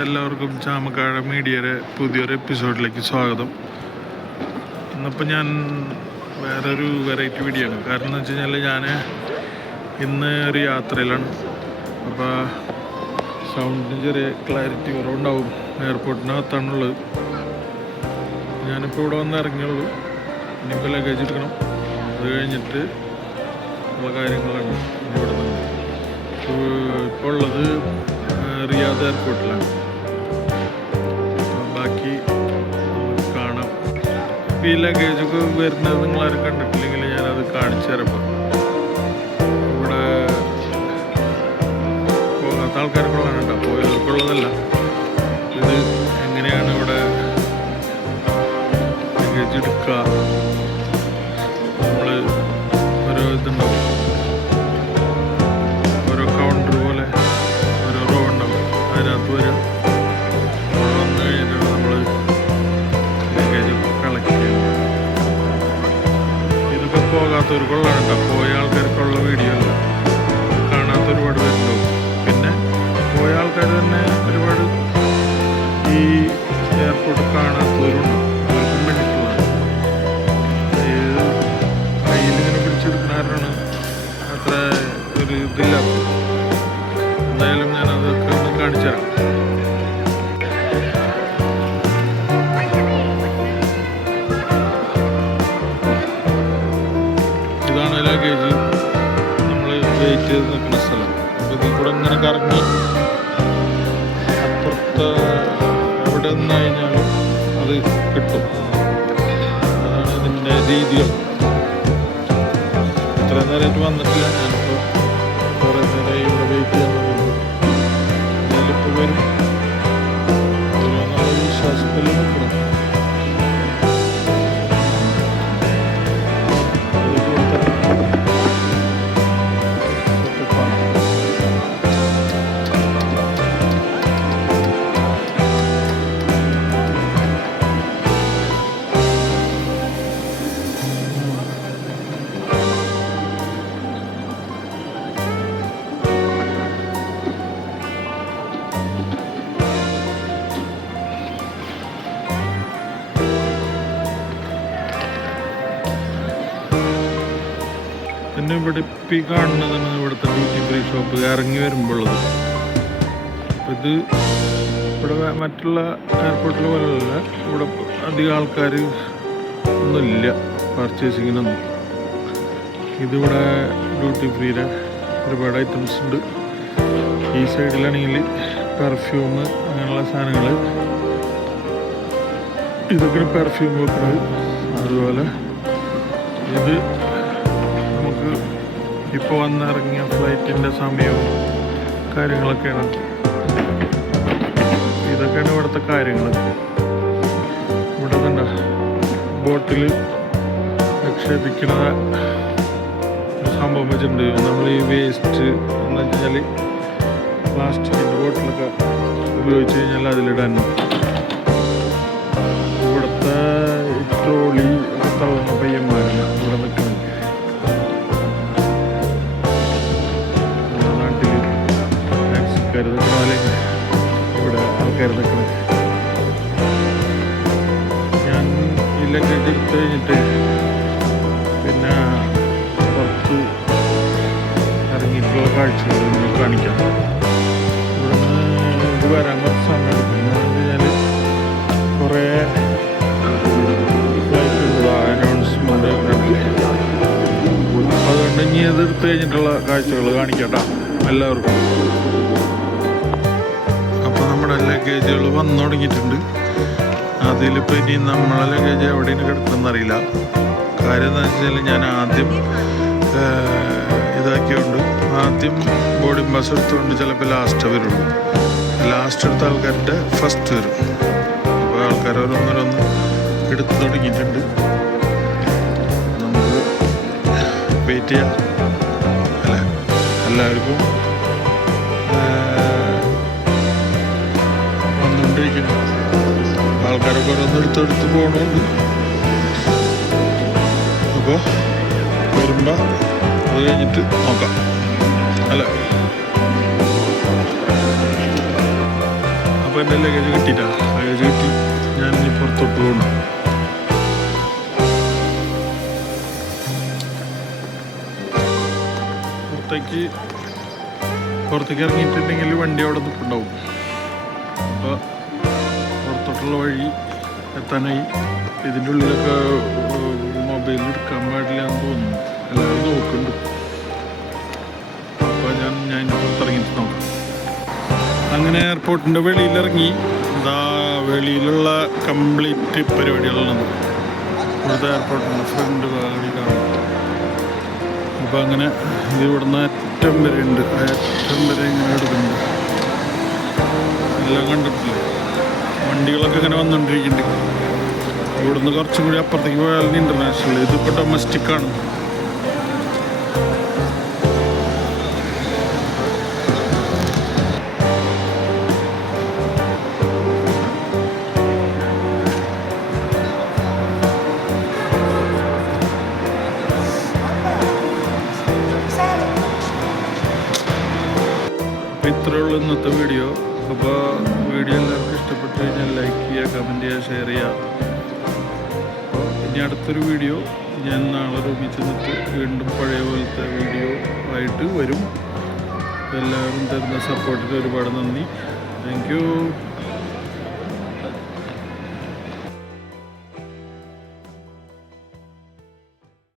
എല്ലാവർക്കും ചാമക്കാഴ മീഡിയയുടെ പുതിയൊരു എപ്പിസോഡിലേക്ക് സ്വാഗതം. ഇന്നിപ്പോൾ ഞാൻ വേറൊരു വെറൈറ്റി വീഡിയോ ആണ്. കാരണം എന്ന് വെച്ച് കഴിഞ്ഞാൽ ഞാൻ ഇന്ന് ഒരു യാത്രയിലാണ്. അപ്പോൾ സൗണ്ടിന് ചെറിയ ക്ലാരിറ്റി കുറവുണ്ടാവും. എയർപോർട്ടിനകത്താണുള്ളത്. ഞാനിപ്പോൾ ഇവിടെ വന്ന് ഇറങ്ങിയുള്ളൂ. ഇനിയിപ്പോൾ ലഗേജ് എടുക്കണം. അത് കഴിഞ്ഞിട്ട് ഉള്ള കാര്യങ്ങളാണ് ഇവിടെ നിന്ന്. ഇപ്പോൾ ഉള്ളത് റിയാദ് എയർപോർട്ടിലാണ്. ബാക്കി കാണാം. ഇപ്പോൾ ഈ ലഗേജൊക്കെ വരുന്നത് നിങ്ങളാരും കണ്ടിട്ടില്ലെങ്കിൽ ഞാനത് കാണിച്ചു തരപ്പോൾ. ഇവിടെ പോകാത്ത ആൾക്കാർക്കുള്ളതാണ് കേട്ടോ, പോയവർക്കുള്ളതല്ല. ഇത് എങ്ങനെയാണ് ഇവിടെ ലഗേജ് എടുക്കുക, നമ്മൾ ഓരോ ഇതുണ്ടാവും, ഓരോ കൗണ്ടർ പോലെ ഓരോ റോ ഉണ്ടാവും. അതിനകത്ത് വരും. വന്നു കഴിഞ്ഞിട്ടാണ് നമ്മൾ ലഗേജ് കളക്ട് ചെയ്യുന്നത്. ഇതൊക്കെ പോകാത്തവർക്കുള്ളതാണ് കേട്ടോ, പോയ ആൾക്കാർക്കുള്ള വീഡിയോ അല്ല. കാണാത്ത ഒരുപാട് പേരുണ്ടാവും. പിന്നെ പോയ ആൾക്കാർ തന്നെ ഒരുപാട് ഈ എയർപോർട്ട് കാണാത്തവരുണ്ട്. അവർക്കും വേണ്ടിയിട്ടുള്ളതാണ്. കയ്യിലിങ്ങനെ പിടിച്ചെടുക്കുന്നവരാണ് അത്ര ഒരു ഇതില്ലാത്തത്. എന്തായാലും ഞാനതൊക്കെ ഒന്ന് കാണിച്ചു തരാം. ഇതാണ് ലഗേജ് നമ്മൾ വെയിറ്റ് ചെയ്ത് നിൽക്കുന്ന സ്ഥലം. അപ്പോൾ ഇതിൽ കൂടെ ഇങ്ങനെ കറങ്ങി അപ്പുറത്ത് എവിടെ നിന്ന് കഴിഞ്ഞാലും അത് കിട്ടും. അതാണ് ഇതിൻ്റെ രീതികൾ. ഇത്ര നേരമായിട്ട് വന്നിട്ടില്ല. ഞാനിപ്പോൾ കുറേ നേരമായി ഇവിടെ വെയിറ്റ് ചെയ്യാൻ തുടങ്ങി. അതിലിപ്പോൾ വരും എന്നുള്ള വിശ്വാസത്തിൽ നിൽക്കണം. പിന്നെ ഇവിടെ ഇപ്പം ഈ കാണുന്നതാണ് ഇവിടുത്തെ ഡ്യൂട്ടി ഫ്രീ ഷോപ്പ് ഇറങ്ങി വരുമ്പോഴുള്ളത്. അപ്പം ഇത് ഇവിടെ മറ്റുള്ള എയർപോർട്ടിൽ പോലെയല്ല. ഇവിടെ അധികം ആൾക്കാർ ഒന്നുമില്ല പർച്ചേസിങ്ങിനൊന്നും. ഇതിവിടെ ഡ്യൂട്ടി ഫ്രീയുടെ ഒരുപാട് ഐറ്റംസ് ഉണ്ട്. ഈ സൈഡിലാണെങ്കിൽ പെർഫ്യൂം അങ്ങനെയുള്ള സാധനങ്ങൾ, ഇതൊക്കെയാണ് പെർഫ്യൂം വെക്കുന്നത്. അതുപോലെ ഇത് നമുക്ക് ഇപ്പോൾ വന്നിറങ്ങിയ ഫ്ലൈറ്റിൻ്റെ സമയവും കാര്യങ്ങളൊക്കെയാണ്. ഇതൊക്കെയാണ് ഇവിടുത്തെ കാര്യങ്ങൾ. ഇവിടെ തന്നെ ബോട്ടിൽ നിക്ഷേപിക്കുന്ന ഒരു സംഭവം വെച്ചിട്ടുണ്ട്. നമ്മൾ ഈ വേസ്റ്റ് എന്ന് വെച്ച് കഴിഞ്ഞാൽ പ്ലാസ്റ്റിക്കിൻ്റെ ബോട്ടിലൊക്കെ ഉപയോഗിച്ച് കഴിഞ്ഞാൽ അതിലിടാൻ. ഇവിടുത്തെ ട്രോളി ഒക്കെ തള്ളുന്ന പയ്യന്മാരാണ് ഇവിടെ നിൽക്കുന്നത്. നിൽക്കുന്ന പോലെ ഇവിടെ ആൾക്കാർ നിൽക്കുന്നത്. ഞാൻ ഈ ലഗേജ് എടുത്ത് കഴിഞ്ഞിട്ട് പിന്നെ പുറത്ത് ഇറങ്ങിയിട്ടുള്ള കാഴ്ചകൾ നിങ്ങൾക്ക് കാണിക്കാം. ഇവിടുന്ന് ഇത് വരാൻ കുറച്ച് സമയം എടുക്കും. എന്ന് വെച്ച് കഴിഞ്ഞാൽ കുറേ ഫ്ലൈറ്റുള്ള അനൗൺസ്മെൻ്റ് അതുകൊണ്ട് ഇനി അത് എടുത്ത് കഴിഞ്ഞിട്ടുള്ള കാഴ്ചകൾ കാണിക്കാം കേട്ടോ എല്ലാവർക്കും. നമ്മുടെ ലഗേജുകൾ വന്നു തുടങ്ങിയിട്ടുണ്ട്. അതിലിപ്പോൾ ഇനി നമ്മളെ ലഗേജ് എവിടെയും കിടക്കുന്നറിയില്ല. കാര്യം എന്താ വെച്ചാൽ ഞാൻ ആദ്യം ഇതാക്കിയോണ്ട് ആദ്യം ബോർഡിംഗ് പാസ് എടുത്തുകൊണ്ട് ചിലപ്പോൾ ലാസ്റ്റ് വരുള്ളൂ. ലാസ്റ്റ് എടുത്ത ആൾക്കാരുടെ ഫസ്റ്റ് വരും. അപ്പോൾ ആൾക്കാർ ഓരോന്നോരോന്ന് എടുത്ത് തുടങ്ങിയിട്ടുണ്ട്. നമുക്ക് വെയിറ്റ് ചെയ്യാം. അല്ലേ, എല്ലാവർക്കും ആൾക്കാരൊക്കെ ഓരോന്നെടുത്തെടുത്ത് പോകണമുണ്ട്. അപ്പോൾ വരുമ്പോൾ അത് കഴിഞ്ഞിട്ട് നോക്കാം അല്ലേ. അപ്പോൾ എൻ്റെ ലഗേജ് കിട്ടിയില്ല. ലഗേജ് കിട്ടി. ഞാൻ ഇനി പുറത്തോട്ട് പോകണം. പുറത്തേക്ക് ഇറങ്ങിയിട്ടുണ്ടെങ്കിൽ വണ്ടി അവിടെ നിൽപ്പുണ്ടാവും. അപ്പോൾ പുറത്തോട്ടുള്ള വഴി എത്താനായി. ഇതിൻ്റെ ഉള്ളിലൊക്കെ മൊബൈൽ എടുക്കാൻ പാടില്ല എന്ന് തോന്നുന്നു. എല്ലാവരും നോക്കുന്നുണ്ട്. അപ്പോൾ ഞാൻ പുറത്തിറങ്ങിയിട്ട് നോക്കാം. അങ്ങനെ എയർപോർട്ടിൻ്റെ വെളിയിലിറങ്ങി. ഇതാ വെളിയിലുള്ള കംപ്ലീറ്റ് പരിപാടികളാണ് ഇവിടുത്തെ എയർപോർട്ടിൻ്റെ ഫ്രണ്ട് ഭാഗം കാണും. അപ്പോൾ അങ്ങനെ ഇത് ഇവിടുന്ന് അറ്റം വരെ ഉണ്ട്. ആ അറ്റം വരെ ഇങ്ങനെ എടുക്കുന്നുണ്ട്. എല്ലാം കണ്ടിട്ടില്ലേ? വണ്ടികളൊക്കെ ഇങ്ങനെ വന്നുകൊണ്ടിരിക്കുന്നുണ്ട്. ഇവിടുന്ന് കുറച്ചും കൂടി അപ്പുറത്തേക്ക് പോയാൽ ഇൻ്റർനാഷണൽ. ഇതിപ്പോൾ ഡൊമസ്റ്റിക്കാണ്. അപ്പോൾ ഇത്രയേ ഉള്ളൂ ഇന്നത്തെ വീഡിയോ. അപ്പോൾ വീഡിയോ എല്ലാവർക്കും ഇഷ്ടപ്പെട്ടു കഴിഞ്ഞാൽ ലൈക്ക് ചെയ്യുക, കമൻറ്റ് ചെയ്യുക, ഷെയർ ചെയ്യുക. അപ്പോൾ ഇനി അടുത്തൊരു വീഡിയോ ഞാൻ നാളെ റൂമിൽ ചെന്നിട്ട് വീണ്ടും പഴയ പോലത്തെ വീഡിയോ ആയിട്ട് വരും. എല്ലാവരും തരുന്ന സപ്പോർട്ടിന് ഒരുപാട് നന്ദി. Thank you.